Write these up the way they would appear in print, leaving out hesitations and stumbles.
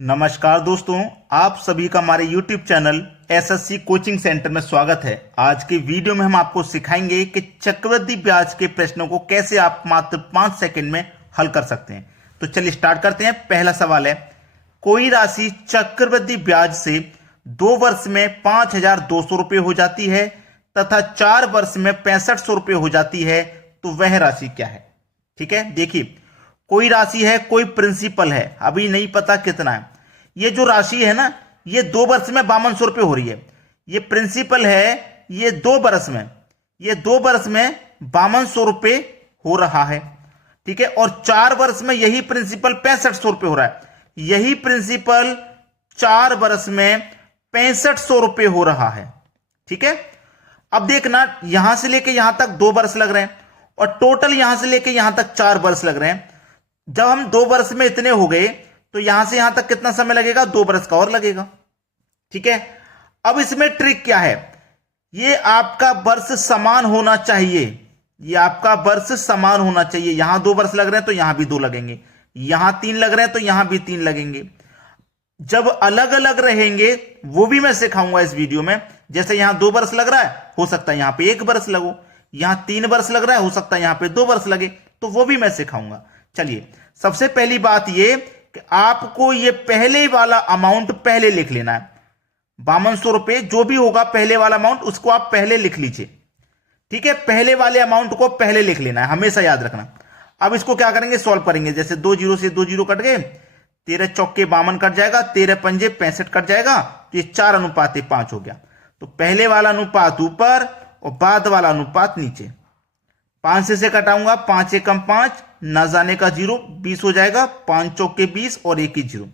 नमस्कार दोस्तों, आप सभी का हमारे YouTube channel SSC coaching centre में स्वागत है। आज के वीडियो में हम आपको सिखाएंगे कि चक्रवृद्धि ब्याज के प्रश्नों को कैसे आप मात्र 5 सेकंड में हल कर सकते हैं। तो चलिए स्टार्ट करते हैं। पहला सवाल है, कोई राशि चक्रवृद्धि ब्याज से 2 वर्ष में 5,200 रुपये हो जाती है तथा 4 वर्ष में 6500 रुपये हो जाती है, तो वह राशि क्या है। ठीक है, देखिए कोई राशि है, कोई प्रिंसिपल है, अभी नहीं पता कितना है। ये जो राशि है ना, ये 2 वर्ष में 5200 रुपये हो रही है। ये प्रिंसिपल है, ये 2 वर्ष में 5200 रुपये हो रहा है। ठीक है, और 4 वर्ष में यही प्रिंसिपल 6500 रुपये हो रहा है। यही प्रिंसिपल 4 वर्ष में 6500 रुपये हो रहा है। ठीक है, अब देखना, यहां से लेके यहां तक 2 वर्ष लग रहे हैं और टोटल यहां से लेके यहां तक 4 वर्ष लग रहे हैं। जब हम 2 वर्ष में इतने हो गए तो यहां से यहां तक कितना समय लगेगा, 2 वर्ष का और लगेगा। ठीक है, अब इसमें ट्रिक क्या है, ये आपका वर्ष समान होना चाहिए। ये आपका वर्ष समान होना चाहिए। यहां 2 वर्ष लग रहे हैं तो यहां भी 2 लगेंगे, यहां 3 लग रहे हैं तो यहां भी 3 लगेंगे। जब अलग अलग रहेंगे वो भी मैं सिखाऊंगा इस वीडियो में। जैसे यहां 2 वर्ष लग रहा है, हो सकता है यहां पे 1 वर्ष लगो। यहां 3 वर्ष लग रहा है, हो सकता है यहां पे 2 वर्ष लगे, तो वो भी मैं सिखाऊंगा। चलिए, सबसे पहली बात ये कि आपको ये पहले वाला अमाउंट पहले लिख लेना है। 5200 रुपये जो भी होगा, पहले वाला अमाउंट, उसको आप पहले लिख लीजिए। ठीक है, पहले वाले अमाउंट को पहले लिख लेना है, हमेशा याद रखना। अब इसको क्या करेंगे, सॉल्व करेंगे। जैसे 2 जीरो से 2 जीरो कट गए, 13 चौके 52 कट जाएगा, 13 पंजे 65 कट जाएगा, तो ये 4:5 हो गया। तो पहले वाला अनुपात ऊपर और बाद वाला अनुपात नीचे। 5 से कटाऊंगा, 5 एकम 5, न जाने का 0, 20 हो जाएगा। 5 चौके 20 और 1 ही 0।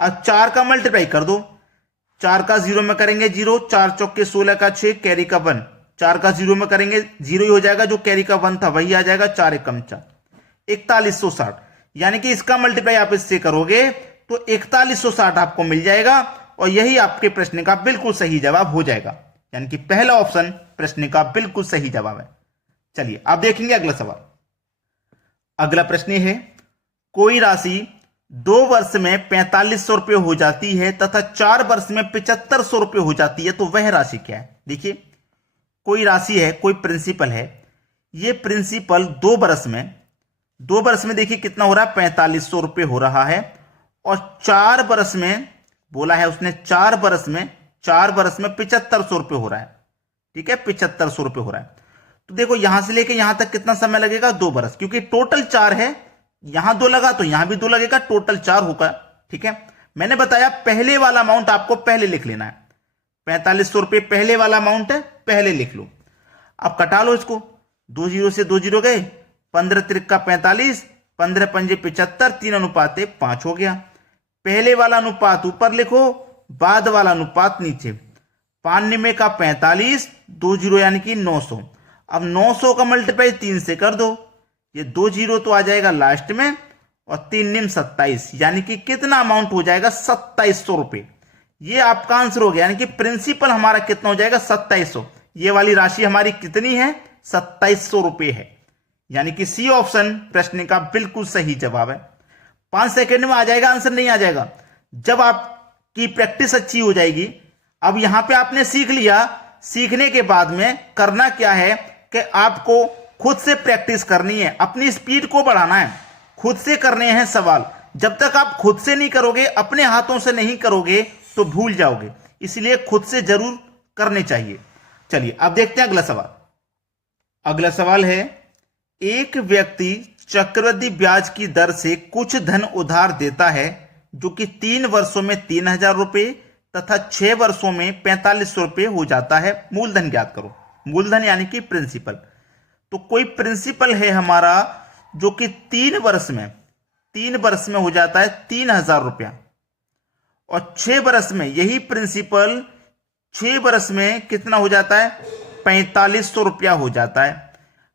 अब 4 का मल्टीप्लाई कर दो। 4 का 0 में करेंगे 0, 4 चौके 16 का 6, कैरी का 1। 4 का 0 में करेंगे 0 ही हो जाएगा, जो कैरी का 1 था वही आ जाएगा। 4 एकम 4, 4160। यानी कि इसका मल्टीप्लाई आप इससे करोगे तो 4160 आपको मिल जाएगा और यही आपके प्रश्न का बिल्कुल सही जवाब हो जाएगा। यानी कि पहला ऑप्शन प्रश्न का बिल्कुल सही जवाब है। चलिए आप देखेंगे अगला सवाल। अगला प्रश्न है, कोई राशि 2 वर्ष में 4500 रुपये हो जाती है तथा 4 वर्ष में 7500 रुपये हो जाती है, तो वह राशि क्या है। देखिए, कोई राशि है, कोई प्रिंसिपल है। ये प्रिंसिपल 2 वर्ष में देखिए कितना हो रहा है, 4500 रुपये हो रहा है। और 4 वर्ष में बोला है उसने, 4 वर्ष में 7500 रुपये हो रहा है। ठीक है, 7500 रुपये हो रहा है। तो देखो, यहां से लेके यहां तक कितना समय लगेगा, 2 वर्ष, क्योंकि टोटल 4 है। यहां 2 लगा तो यहां भी 2 लगेगा, टोटल 4 होगा। ठीक है, मैंने बताया पहले वाला अमाउंट आपको पहले लिख लेना है। 4500 रुपये पहले वाला अमाउंट है, पहले लिख लो। अब कटा लो इसको। 2 जीरो से 2 जीरो गए, 15 त्रिका 45, 15 पंजे 75, 3:5 हो गया। पहले वाला अनुपात ऊपर लिखो, बाद वाला अनुपात नीचे। 5 निमे का 45, 2 जीरो यानी कि 900। अब 900 का मल्टीप्लाई 3 से कर दो, ये 2 जीरो तो आ जाएगा लास्ट में, और 3 निम 27, यानी कि कितना अमाउंट हो जाएगा, 2700 रुपये। ये आपका आंसर हो गया। यानी कि प्रिंसिपल हमारा कितना हो जाएगा, 2700। ये वाली राशि हमारी कितनी है, 2700 रुपये है। यानी कि सी ऑप्शन प्रश्न का बिल्कुल सही जवाब है। 5 सेकेंड में आ जाएगा आंसर, नहीं आ जाएगा जब आपकी प्रैक्टिस अच्छी हो जाएगी। अब यहां पे आपने सीख लिया, सीखने के बाद में करना क्या है कि आपको खुद से प्रैक्टिस करनी है, अपनी स्पीड को बढ़ाना है, खुद से करने हैं सवाल। जब तक आप खुद से नहीं करोगे, अपने हाथों से नहीं करोगे, तो भूल जाओगे। इसलिए खुद से जरूर करने चाहिए। चलिए अब देखते हैं अगला सवाल। अगला सवाल है, एक व्यक्ति चक्रवृद्धि ब्याज की दर से कुछ धन उधार देता है, जो कि 3 वर्षों में 3000 रुपये तथा 6 वर्षों में 4500 रुपये हो जाता है। मूलधन ज्ञात करो। मूलधन यानी कि प्रिंसिपल। तो कोई प्रिंसिपल है हमारा जो कि 3 वर्ष में हो जाता है 3000 रुपया, और 6 वर्ष में यही प्रिंसिपल 6 वर्ष में कितना हो जाता है, 4500 रुपया हो जाता है।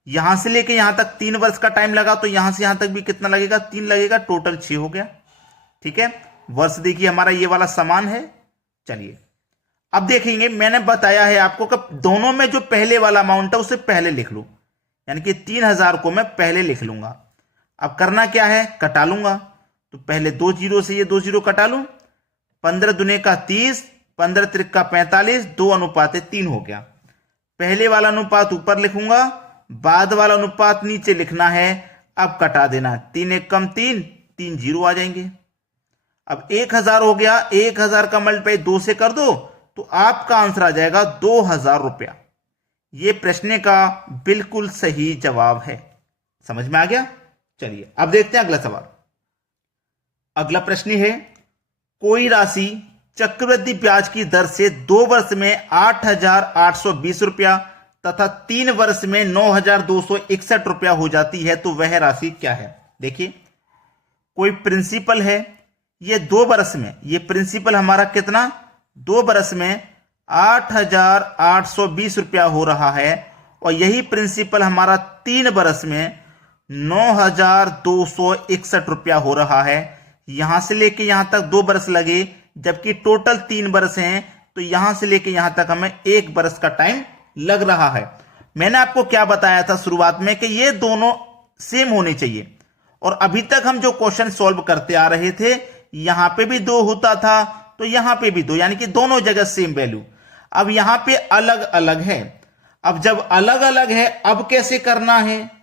यहां से लेके यहां तक 3 वर्ष का टाइम लगा, तो यहां से यहां तक भी कितना लगेगा, 3 लगेगा, टोटल 6 हो गया। ठीक है, वर्ष देखिए हमारा ये वाला समान है। चलिए अब देखेंगे, मैंने बताया है आपको कि दोनों में जो पहले वाला अमाउंट है उसे पहले लिख लो। यानी कि 3000 को मैं पहले लिख लूंगा। अब करना क्या है, कटा लूंगा। तो पहले 2 जीरो से ये 2 जीरो कटा लूं, 15 दुने का 30, 15 त्रिक का 45, 2:3 हो गया। पहले वाला अनुपात ऊपर लिखूंगा, बाद वाला अनुपात नीचे लिखना है। अब कटा देना, 3 एक कम 3, 3 जीरो आ जाएंगे। अब 1000 हो गया, 1000 का मल्टीप्लाई 2 से कर दो तो आपका आंसर आ जाएगा 2000 रुपया। यह प्रश्न का बिल्कुल सही जवाब है। समझ में आ गया? चलिए अब देखते हैं अगला सवाल। अगला प्रश्न है, कोई राशि चक्रवृद्धि ब्याज की दर से 2 वर्ष में 8820 रुपया तथा 3 वर्ष में 9261 रुपया हो जाती है, तो वह राशि क्या है? देखिए, कोई प्रिंसिपल है, ये 2 वर्ष में, ये प्रिंसिपल हमारा कितना, 2 वर्ष में 8820 रुपया हो रहा है, और यही प्रिंसिपल हमारा 3 वर्ष में 9261 रुपया हो रहा है। यहां से लेके यहां तक 2 वर्ष लगे, जबकि टोटल 3 वर्ष हैं, तो यहां से लेके यहां तक हमें 1 वर्ष का टाइम लग रहा है। मैंने आपको क्या बताया था शुरुआत में कि ये दोनों सेम होने चाहिए, और अभी तक हम जो क्वेश्चन सॉल्व करते आ रहे थे, यहां पे भी 2 होता था तो यहां पे भी 2, यानी कि दोनों जगह सेम वैल्यू। अब यहां पे अलग अलग है। अब जब अलग अलग है, अब कैसे करना है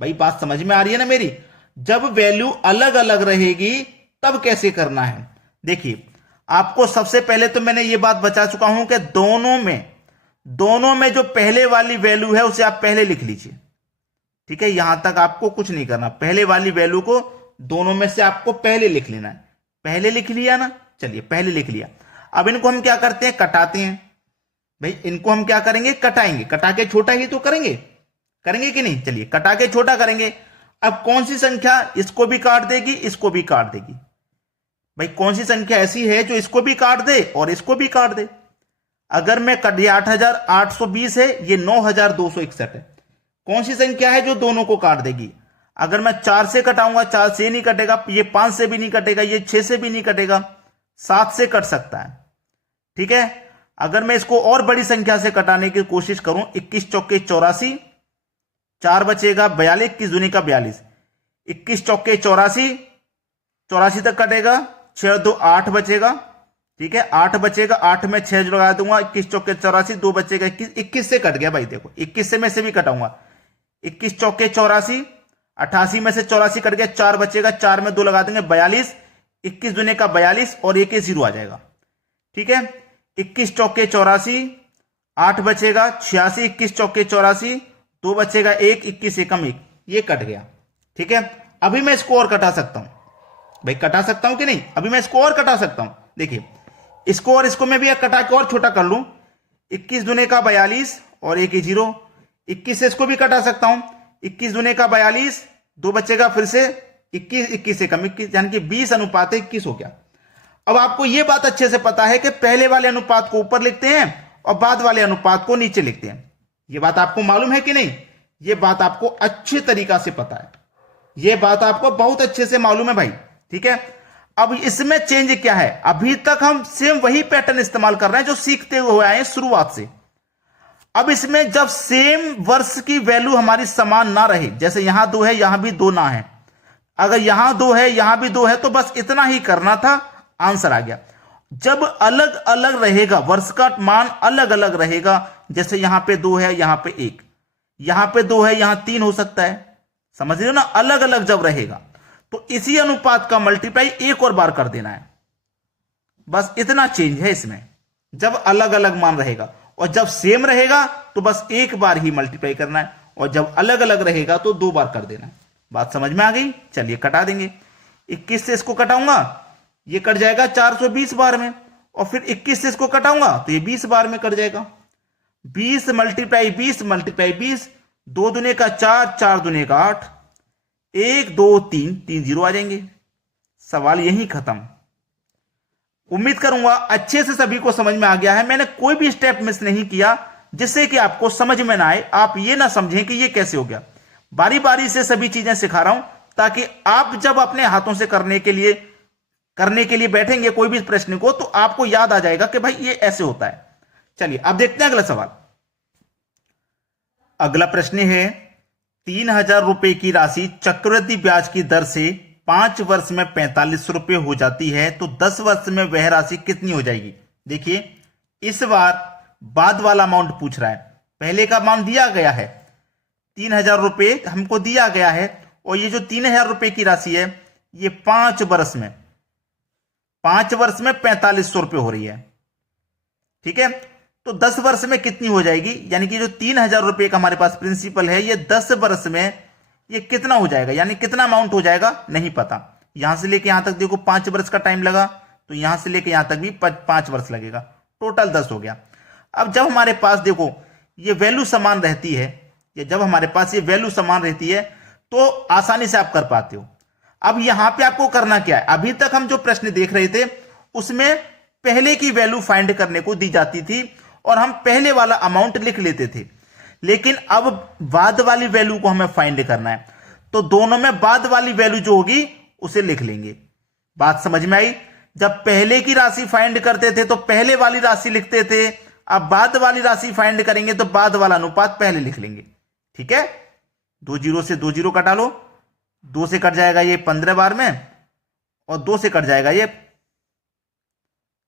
भाई? बात समझ में आ रही है ना मेरी? जब वैल्यू अलग अलग रहेगी तब कैसे करना है? देखिए, आपको सबसे पहले तो मैंने ये बात बता चुका हूं कि दोनों में जो पहले वाली वैल्यू है उसे आप पहले लिख लीजिए। ठीक है, यहां तक आपको कुछ नहीं करना, पहले वाली वैल्यू को दोनों में से आपको पहले लिख लेना है। पहले लिख लिया ना? चलिए, पहले लिख लिया। अब इनको हम क्या करते हैं, कटाते हैं। भाई इनको हम क्या करेंगे, कटाएंगे। कटा के छोटा ही तो करेंगे कि नहीं? चलिए, कटा के छोटा करेंगे। अब कौन सी संख्या इसको भी काट देगी, इसको भी काट देगी? भाई कौन सी संख्या ऐसी है जो इसको भी काट दे और इसको भी काट दे? अगर मैं कट, ये 8820 है, ये 9261 है। कौन सी संख्या है जो दोनों को काट देगी? अगर मैं 4 से कटाऊंगा, 4 से नहीं कटेगा, ये 5 से भी नहीं कटेगा, ये 6 से भी नहीं कटेगा, 7 से कट सकता है। ठीक है, अगर मैं इसको और बड़ी संख्या से कटाने की कोशिश करूं, 21 चौके 84, 4 बचेगा 42, 21 दूनी का 42, 21 चौके 84, 84 तक कटेगा, 6 2 8 बचेगा। ठीक है, 8 बचेगा, 8 में 6 लगा दूंगा, 21 चौके 84, 2 बचेगा 21, 21 से कट गया भाई। देखो 21 से मैं से भी कटाऊंगा, 21 चौके 84, 88 में से 84 कट गया, 4 बचेगा, 4 में 2 लगा देंगे 42, 21 दूने का 42 और 1 0 आ जाएगा। ठीक है, 21 चौके 84, 8 बचेगा 86, 21 चौके 84, 2 बचेगा 1, 21 एकम 1, ये कट गया। ठीक है, अभी मैं इसको और कटा सकता हूं भाई, कटा सकता हूं कि नहीं? अभी मैं इसको और कटा सकता हूं। देखिए, इसको और इसको मैं भी कटा के और छोटा कर लूं, 21 दूने का 42 और 1 0, 21 से इसको भी कटा सकता हूं, 21 दूने का 42, 2 बचेगा फिर से 21, 21 से कम 21, यानी कि 20:21 हो गया। अब आपको यह बात अच्छे से पता है कि पहले वाले अनुपात को ऊपर लिखते हैं और बाद वाले अनुपात को नीचे लिखते हैं। यह बात आपको मालूम है कि नहीं? यह बात आपको अच्छे तरीका से पता है, यह बात आपको बहुत अच्छे से मालूम है भाई। ठीक है, अब इसमें चेंज क्या है? अभी तक हम सेम वही पैटर्न इस्तेमाल कर रहे हैं जो सीखते हुए आए शुरुआत से। अब इसमें जब सेम वर्ष की वैल्यू हमारी समान ना रहे, जैसे यहां 2 है, यहां भी 2 ना है, अगर यहां 2 है, यहां भी 2 है, तो बस इतना ही करना था, आंसर आ गया। जब अलग अलग रहेगा, वर्ष का मान अलग अलग रहेगा, जैसे यहां पे 2 है, यहां पे 1, यहां पे 2 है, यहां 3 हो सकता है, समझ रहे हो ना? अलग अलग जब रहेगा तो इसी अनुपात का मल्टीप्लाई एक और बार कर देना है, बस इतना चेंज है इसमें। जब अलग अलग मान रहेगा, और जब सेम रहेगा तो बस एक बार ही मल्टीप्लाई करना है, और जब अलग अलग रहेगा तो 2 बार कर देना है। बात समझ में आ गई? चलिए कटा देंगे। 21 से इसको कटाऊंगा, ये कट जाएगा 420 बार में, और फिर 21 से इसको कटाऊंगा तो ये 20 बार में कट जाएगा। 20 मल्टीप्लाई 20 मल्टीप्लाई 20, 2 दूने का 4, 4 दूने का 8, 1 2 3, 3 0 आ जाएंगे। सवाल यही खत्म। उम्मीद करूंगा अच्छे से सभी को समझ में आ गया है। मैंने कोई भी स्टेप मिस नहीं किया जिससे कि आपको समझ में ना आए, आप ये ना समझें कि ये कैसे हो गया। बारी बारी से सभी चीजें सिखा रहा हूं ताकि आप जब अपने हाथों से करने के लिए बैठेंगे कोई भी प्रश्न को, तो आपको याद आ जाएगा कि भाई ये ऐसे होता है। चलिए अब देखते हैं अगला सवाल। अगला प्रश्न है, 3000 रुपए की राशि चक्रवृद्धि ब्याज की दर से 5 वर्ष में 45 रुपए हो जाती है तो 10 वर्ष में वह राशि कितनी हो जाएगी। देखिए इस बार बाद वाला अमाउंट पूछ रहा है, पहले का अमाउंट दिया गया है 3000 रुपए हमको दिया गया है, और ये जो 3000 रुपए की राशि है ये 5 वर्ष में 4500 रुपए हो रही है। ठीक है, तो 10 वर्ष में कितनी हो जाएगी, यानी कि जो 3000 रुपए का हमारे पास प्रिंसिपल है ये 10 वर्ष में ये कितना हो जाएगा, यानी कितना अमाउंट हो जाएगा नहीं पता। यहां से लेके यहां तक देखो 5 वर्ष का टाइम लगा, तो यहां से लेके यहां तक भी 5 वर्ष लगेगा, टोटल 10 हो गया। अब जब हमारे पास देखो ये वैल्यू समान रहती है, ये जब हमारे पास ये वैल्यू समान रहती है तो आसानी से आप कर पाते हो। अब यहां पे आपको करना क्या है, अभी तक हम जो प्रश्न देख रहे थे उसमें पहले की वैल्यू फाइंड करने को दी जाती थी और हम पहले वाला अमाउंट लिख लेते थे, लेकिन अब बाद वाली वैल्यू को हमें फाइंड करना है, तो दोनों में बाद वाली वैल्यू जो होगी उसे लिख लेंगे। बात समझ में आई। जब पहले की राशि फाइंड करते थे तो पहले वाली राशि लिखते थे, अब बाद वाली राशि फाइंड करेंगे तो बाद वाला अनुपात पहले लिख लेंगे। ठीक है, 2 जीरो से 2 जीरो कटा लो, 2 से कट जाएगा ये 15 बार में, और 2 से कट जाएगा ये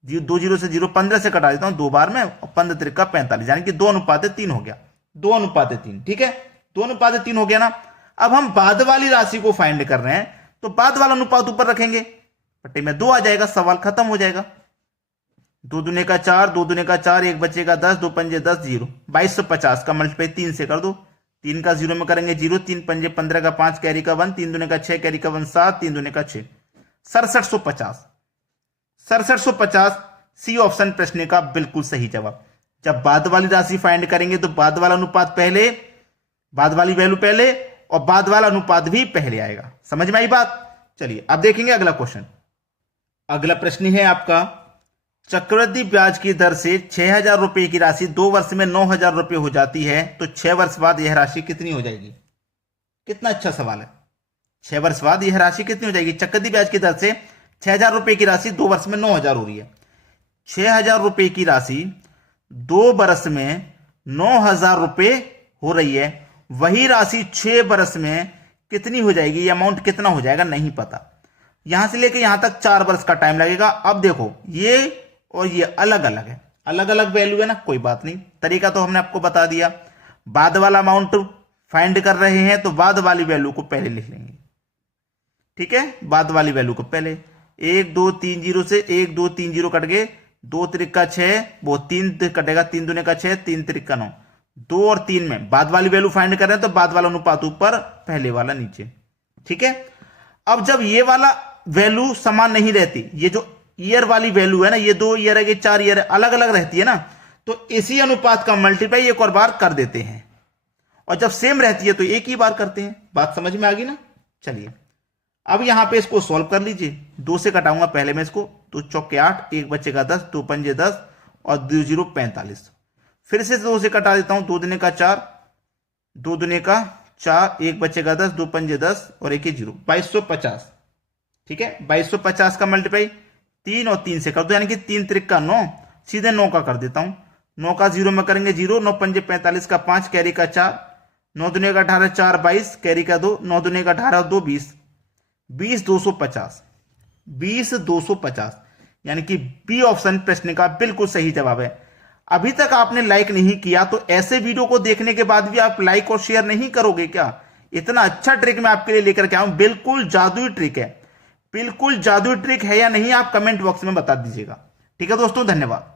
2 जीरो से 0 15 से कटा देता हूं 2 बार में, और 15 त्रिका 45, यानी कि 2:3 हो गया, 2:3। ठीक है, 2:3 हो गया ना। अब हम बाद वाली राशि को फाइंड कर रहे हैं तो बाद वाला अनुपात ऊपर रखेंगे, पट्टी में 2 आ जाएगा, सवाल खत्म हो जाएगा। 2 दूने का 4, 2 दूने का 4, 1 बचेगा 10, 2 पंजे 10, 0। 2250 का मल्टीप्लाई 3 से कर दो, 3 का 0 में करेंगे 0, 3 पंजे 15 का 5 कैरी का 1, 3 दूने का 6 कैरी का 1 7, 3 दूने का 6, 6750 सी ऑप्शन प्रश्न का बिल्कुल सही जवाब। जब बाद वाली राशि फाइंड करेंगे तो बाद वाला अनुपात पहले, बाद वाली वैल्यू पहले, और बाद वाला अनुपात भी पहले आएगा। समझ में आई बात। चलिए अब देखेंगे अगला क्वेश्चन। अगला प्रश्न है आपका, चक्रवृद्धि ब्याज की दर से 6000 रुपए की राशि 2 वर्ष में 9000 रुपए हो जाती है तो 6 वर्ष बाद यह राशि कितनी हो जाएगी। कितना अच्छा सवाल है। 6 वर्ष बाद यह राशि कितनी हो जाएगी। चक्रवृद्धि ब्याज की दर से 6000 रुपए की राशि 2 वर्ष में 9000 हो रही है। 6000 रुपए की राशि 2 वर्ष में 9000 रुपए हो रही है, वही राशि 6 वर्ष में कितनी हो जाएगी, ये अमाउंट कितना हो जाएगा नहीं पता। यहां से लेके यहां तक 4 वर्ष का टाइम लगेगा। अब देखो ये और ये अलग अलग है, अलग अलग वैल्यू है ना, कोई बात नहीं, तरीका तो हमने आपको बता दिया। बाद वाला अमाउंट फाइंड कर रहे हैं तो बाद वाली वैल्यू को पहले लिख लेंगे। ठीक है, बाद वाली वैल्यू को पहले 1 2 3 0 से 1 2 3 0 कट गए, 2 त्रिका 6, वो 3 कटेगा, 3 दूने का 6, 3 त्रिका 9, 2 और 3 में बाद वाली वैल्यू फाइंड कर रहे हैं तो बाद वाला अनुपात ऊपर, पहले वाला नीचे। ठीक है, अब जब ये वाला वैल्यू समान नहीं रहती, ये जो ईयर वाली वैल्यू है ना, ये 2 ईयर है, 4 ईयर अलग अलग रहती है ना, तो इसी अनुपात का मल्टीप्लाई एक और बार कर देते हैं, और जब सेम रहती है तो एक ही बार करते हैं। बात समझ में आ गई ना। चलिए अब यहां पे इसको सॉल्व कर लीजिए। 2 से कटाऊंगा पहले मैं इसको, 2 चौके 8, 1 बचेगा 10, 2 पंजे 10 और 2 0 45। फिर से 2 से कटा देता हूं, 2 दूने का 4, 2 दूने का 4, 1 बचेगा 10, 2 पंजे 10 और 1 0, 2250। ठीक है, 2250 का मल्टीप्लाई 3 और 3 से कर दो, यानी कि 3 त्रिका 9, सीधे 9 का कर देता हूं। 9 का 0 में करेंगे 0, 9 पंजे 45 का 5 कैरी का 4, 9 दूने का 18, 4 22 कैरी का 2, 9 दूने का 18 2 20, 20250, 20250, यानी कि बी ऑप्शन प्रश्न का बिल्कुल सही जवाब है। अभी तक आपने लाइक नहीं किया तो ऐसे वीडियो को देखने के बाद भी आप लाइक और शेयर नहीं करोगे क्या। इतना अच्छा ट्रिक मैं आपके लिए लेकर के आऊं, बिल्कुल जादुई ट्रिक है, बिल्कुल जादुई ट्रिक है या नहीं आप कमेंट बॉक्स में बता दीजिएगा। ठीक है दोस्तों, धन्यवाद।